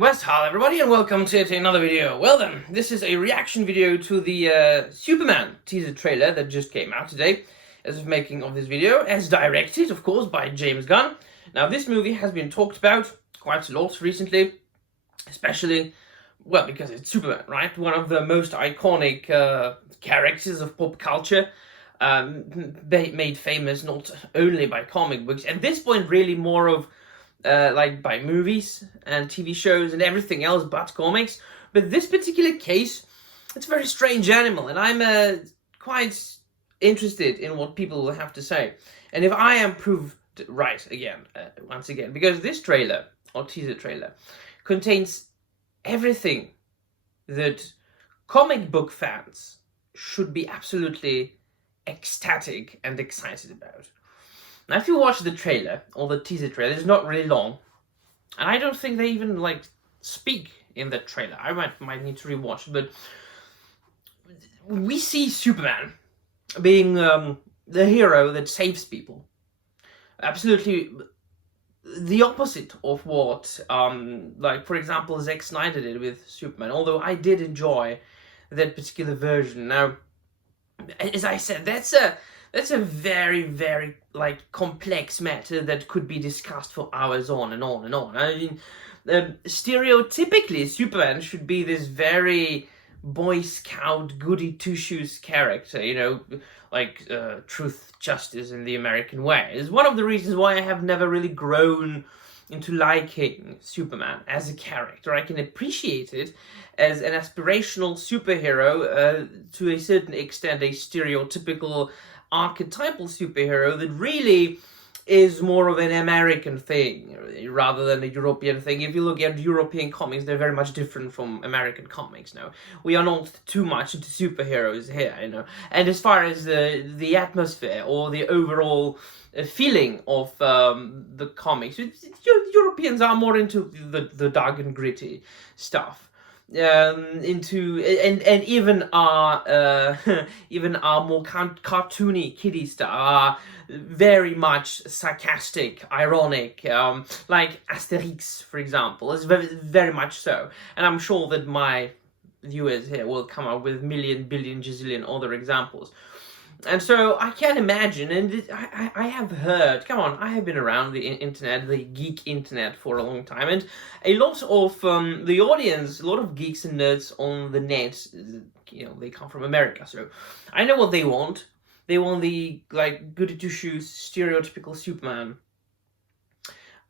Hello everybody and welcome to another video. Well then, this is a reaction video to the Superman teaser trailer that just came out today as of making of this video, as directed, of course, by James Gunn. Now this movie has been talked about quite a lot recently, especially, well, because it's Superman, right? One of the most iconic characters of pop culture, made famous not only by comic books, at this point really more of like by movies and TV shows and everything else but comics. But this particular case, it's a very strange animal, and I'm quite interested in what people will have to say. And if I am proved right again, once again, because this trailer, or teaser trailer, contains everything that comic book fans should be absolutely ecstatic and excited about. Now, if you watch the trailer, or the teaser trailer, it's not really long. And I don't think they even, like, speak in the trailer. I might need to rewatch it, but we see Superman being the hero that saves people. Absolutely the opposite of what, like, for example, Zack Snyder did with Superman. Although I did enjoy that particular version. Now, as I said, that's a very, very, like, complex matter that could be discussed for hours on and on and on. I mean, stereotypically, Superman should be this very Boy Scout, goody two-shoes character, you know, like truth, justice, in the American way. It's one of the reasons why I have never really grown into liking Superman as a character. I can appreciate it as an aspirational superhero, to a certain extent a stereotypical archetypal superhero that really is more of an American thing rather than a European thing. If you look at European comics, they're very much different from American comics now. We are not too much into superheroes here, you know. And as far as the atmosphere or the overall feeling of the comics, Europeans are more into the dark and gritty stuff. Into and even our even our more cartoony kiddie stuff are very much sarcastic, ironic, like Asterix, for example, is very, very much so. And I'm sure that my viewers here will come up with million, billion, gazillion other examples. And so I can imagine, and I have heard, come on, I have been around the internet, the geek internet, for a long time, and a lot of the audience, a lot of geeks and nerds on the net, you know, they come from America, so I know what they want. They want the, like, goody two-shoes, stereotypical Superman,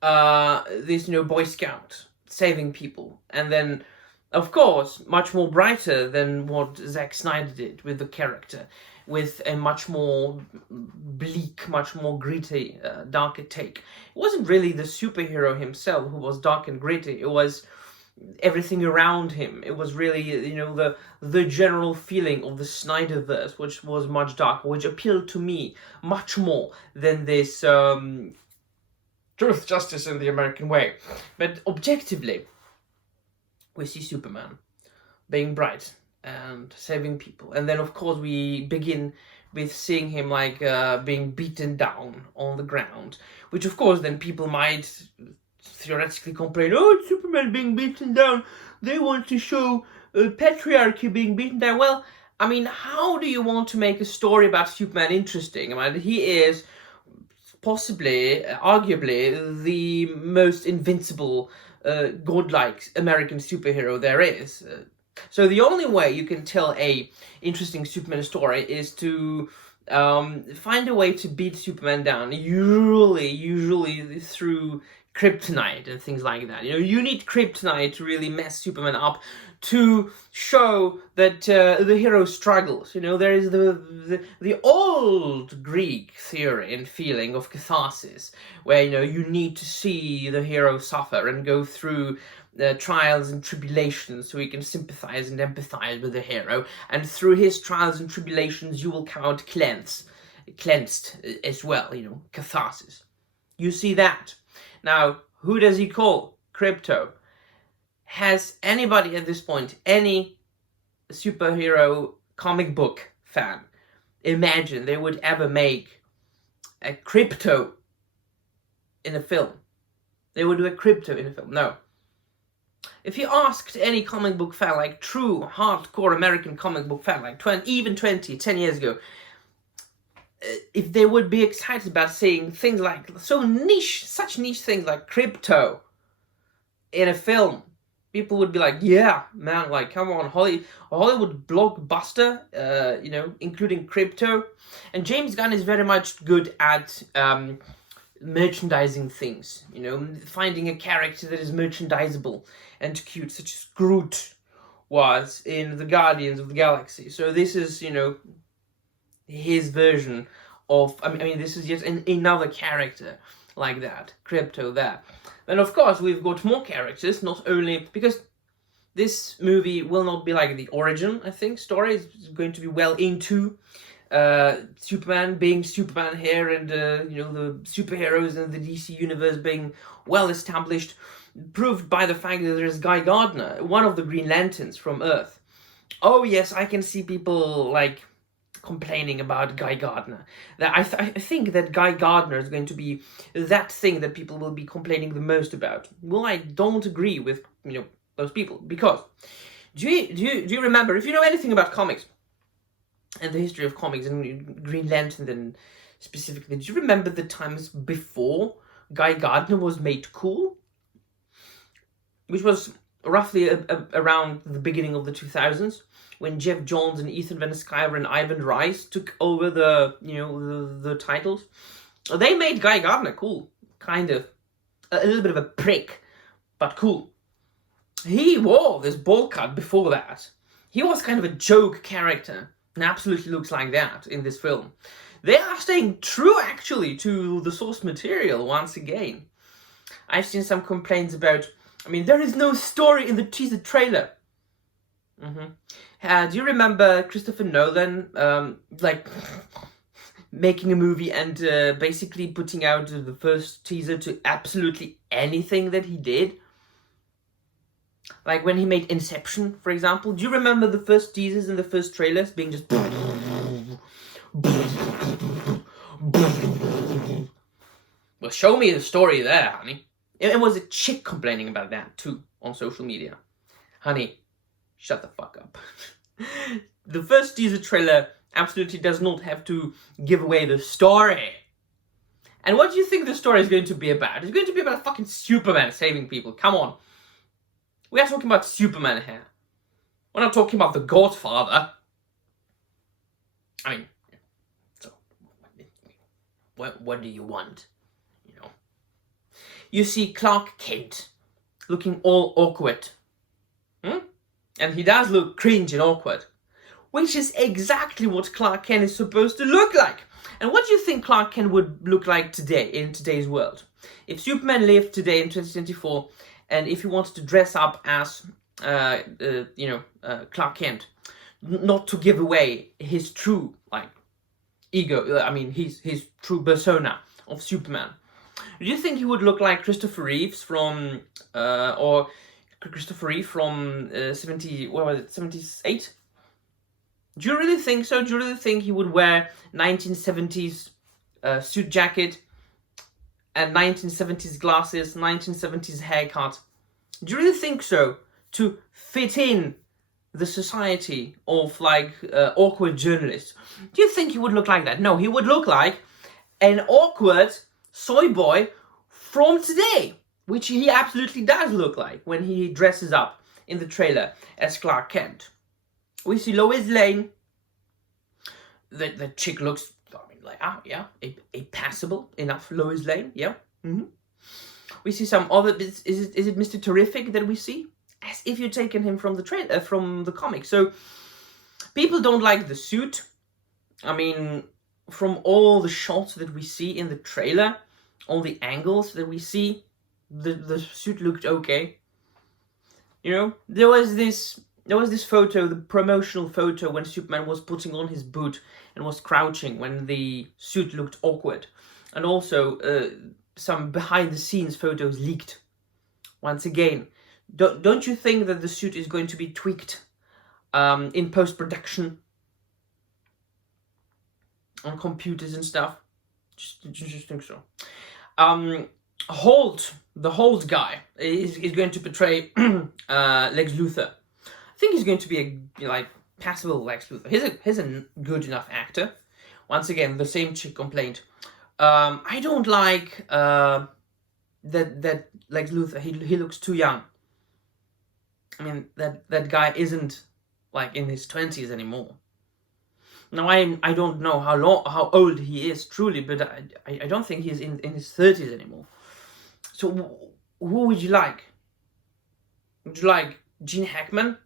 this, you know, Boy Scout, saving people, and then, of course, much more brighter than what Zack Snyder did with the character, with a much more bleak, much more gritty, darker take. It wasn't really the superhero himself who was dark and gritty, it was everything around him. It was really, you know, the general feeling of the Snyderverse, which was much darker, which appealed to me much more than this truth, justice, in the American way. But objectively, we see Superman being bright and saving people, and then of course we begin with seeing him, like, being beaten down on the ground, which of course then people might theoretically complain, oh, it's Superman being beaten down, they want to show patriarchy being beaten down. Well, I mean, how do you want to make a story about Superman interesting? I mean, he is possibly, arguably, the most invincible, godlike American superhero there is. So the only way you can tell a interesting Superman story is to find a way to beat Superman down, usually through kryptonite and things like that. You know, you need kryptonite to really mess Superman up, to show that the hero struggles. You know, there is the old Greek theory and feeling of catharsis, where, you know, you need to see the hero suffer and go through trials and tribulations so he can sympathize and empathize with the hero, and through his trials and tribulations you will come out cleansed as well, you know, catharsis. You see that. Now, who does he call Crypto? Has anybody at this point, any superhero comic book fan, imagine they would ever make a Crypto in a film? They would do a Crypto in a film? No. if you asked any comic book fan, like true hardcore American comic book fan, like 10 years ago, if they would be excited about seeing things like such niche things like crypto in a film, people would be like, yeah, man, like, come on, Hollywood blockbuster, including crypto. And James Gunn is very much good at merchandising things, finding a character that is merchandisable and cute, such as Groot was in the Guardians of the Galaxy. So this is, his version of, this is yet another character like that, crypto there. And of course, we've got more characters, not only because this movie will not be like the origin, I think, story. It's going to be well into Superman being Superman here, and the superheroes in the DC universe being well established, proved by the fact that there's Guy Gardner, one of the Green Lanterns from Earth. Oh yes, I can see people like complaining about Guy Gardner. That I think that Guy Gardner is going to be that thing that people will be complaining the most about. Well, I don't agree with those people, because do you remember, if you know anything about comics and the history of comics and Green Lantern, and specifically, do you remember the times before Guy Gardner was made cool, which was roughly around the beginning of the 2000s, when Jeff Johns and Ethan Van Sciver and Ivan Rice took over the titles. They made Guy Gardner cool, kind of a little bit of a prick, but cool. He wore this bowl cut before that. He was kind of a joke character, and absolutely looks like that in this film. They are staying true, actually, to the source material once again. I've seen some complaints about, there is no story in the teaser trailer. Do you remember Christopher Nolan, making a movie and basically putting out the first teaser to absolutely anything that he did? Like when he made Inception, for example. Do you remember the first teasers and the first trailers being just... Well, show me the story there, honey. It was a chick complaining about that, too, on social media. Honey, shut the fuck up. The first teaser trailer absolutely does not have to give away the story. And what do you think the story is going to be about? It's going to be about fucking Superman saving people. Come on. We are talking about Superman here. We're not talking about the Godfather. So, what do you want? You see Clark Kent looking all awkward. And he does look cringe and awkward, which is exactly what Clark Kent is supposed to look like. And what do you think Clark Kent would look like today, in today's world? If Superman lived today in 2024, and if he wanted to dress up as, Clark Kent, not to give away his true, ego, his true persona of Superman, do you think he would look like Christopher Reeves from, 78? Do you really think so? Do you really think he would wear 1970s suit jacket and 1970s glasses, 1970s haircut? Do you really think so? To fit in the society of awkward journalists? Do you think he would look like that? No, he would look like an awkward soy boy from today, which he absolutely does look like when he dresses up in the trailer as Clark Kent. We see Lois Lane. The chick looks, a passable enough Lois Lane, yeah. We see some other. Is it Mr. Terrific that we see? As if you've taken him from the from the comic. So people don't like the suit. From all the shots that we see in the trailer, all the angles that we see, the suit looked okay. There was this photo, the promotional photo, when Superman was putting on his boot and was crouching, when the suit looked awkward. And also some behind the scenes photos leaked. Once again, don't you think that the suit is going to be tweaked in post-production on computers and stuff? Just think so. Holt, the Holt guy, is going to portray Lex Luthor. I think he's going to be a passable Lex Luthor. He's a good enough actor. Once again, the same chick complaint. I don't like that Lex Luthor. He looks too young. I mean, that guy isn't like in his 20s anymore. Now I don't know how old he is truly, but I don't think he's in his 30s anymore. So who would you like? Would you like Gene Hackman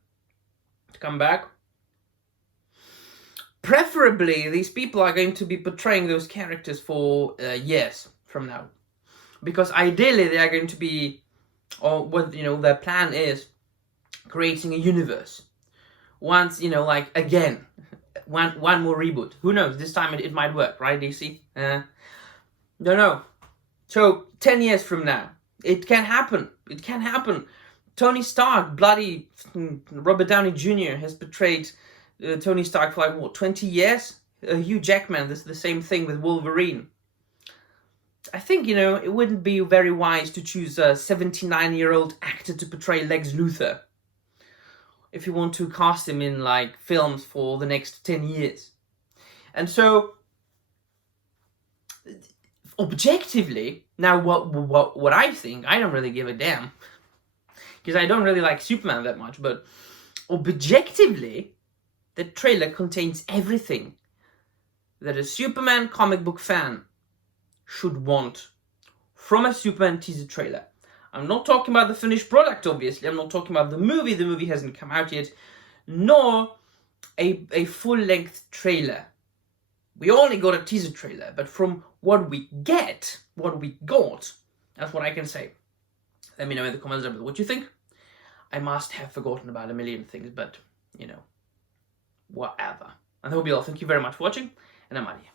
to come back? Preferably, these people are going to be portraying those characters for years from now, because ideally they are going to be, or what their plan is, creating a universe. Once again, one more reboot. Who knows? This time it might work, right, DC? Don't know. So 10 years from now, it can happen. It can happen. Tony Stark, bloody Robert Downey Jr. has portrayed Tony Stark for 20 years? Hugh Jackman, this is the same thing with Wolverine. I think, it wouldn't be very wise to choose a 79-year-old actor to portray Lex Luthor if you want to cast him in, films for the next 10 years. And so, objectively, now what I think, I don't really give a damn, because I don't really like Superman that much, but objectively, the trailer contains everything that a Superman comic book fan should want from a Superman teaser trailer. I'm not talking about the finished product, obviously. I'm not talking about the movie. The movie hasn't come out yet. Nor a full-length trailer. We only got a teaser trailer, but from what we got, that's what I can say. Let me know in the comments below what you think. I must have forgotten about a million things, but, whatever. And I hope you all, thank you very much for watching, and I'm out of here.